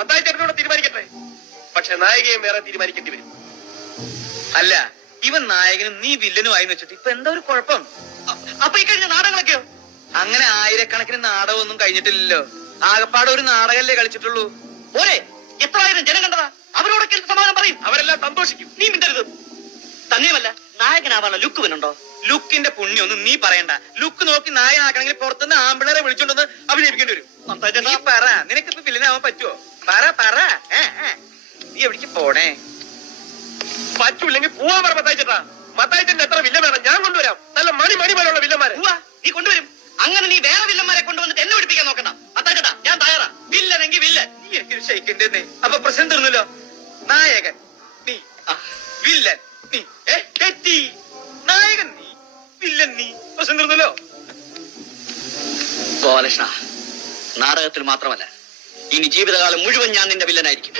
മത്തായി ചേട്ടനോട് തീരുമാനിക്കട്ടെ. പക്ഷെ നായികയും വേറെ തീരുമാനിക്കേണ്ടി വരും. അല്ല, ഇവൻ നായകനും നീ വില്ലനുമായി വെച്ചിട്ട് ഇപ്പൊ എന്താ ഒരു കുഴപ്പം? അപ്പൊ ഈ കഴിഞ്ഞ നാടകങ്ങളൊക്കെയോ? അങ്ങനെ ആയിരക്കണക്കിന് നാടകമൊന്നും കഴിഞ്ഞിട്ടില്ലല്ലോ. ആകപ്പാടെ ഒരു നാടകല്ലേ കളിച്ചിട്ടുള്ളൂ. ഓരെ എത്രായിരം ജനം കണ്ടതാ. അവരോടൊക്കെ സമാധാനം പറയും. അവരെല്ലാം സന്തോഷിക്കും. നീ മിണ്ടരുത്. തന്നെയുമല്ല, നായകനാവാനുള്ള ലുക്ക് വന്നുണ്ടോ? ലുക്കിന്റെ പുണ്യൊന്നും നീ പറയണ്ട. ലുക്ക് നോക്കി നായകനാക്കണമെങ്കിൽ പുറത്തുനിന്ന് ആമ്പിളരെ വിളിച്ചോണ്ടെന്ന് അഭിനയിപ്പിക്കേണ്ടി വരും. നീ പറ, നിനക്കിപ്പോ വില്ലനാവാൻ പറ്റുമോ? പറ. നീ എവിടേക്ക് പോണേ? പറ്റൂല്ലെങ്കിൽ പോവാൻ പറ മത്തായി ചേട്ടാ. മത്തായി ചേട്ടൻ എത്ര വില്ലൻ വേണം? ഞാൻ കൊണ്ടുവരാം. നല്ല മണി പോലുള്ള വില്ലന്മാരെ. നീ കൊണ്ടുവരും. അങ്ങനെ നീ വേറെ വില്ലന്മാരെ കൊണ്ടുവന്നിട്ട് എന്നെ പഠിപ്പിക്കാൻ നോക്കണ്ട. മത്തായി ചേട്ടാ, ഞാൻ തയ്യാറാ. വില്ലനെങ്കിൽ വില്ലൻ. നീ എനിക്കൊരു ഷെയ്ക്കിന്റെ അപ്പൊ പ്രശ്നം തീർന്നല്ലോ. നായകൻ നീ, വില്ലൻ നീ. തെറ്റി. നായകൻ നീ, വില്ലൻ നീ. പ്രശ്നം തീർന്നല്ലോ. ഗോപാലകൃഷ്ണ, നാടകത്തിൽ മാത്രമല്ല, ഇനി ജീവിതകാലം മുഴുവൻ ഞാൻ നിന്റെ വില്ലനായിരിക്കും.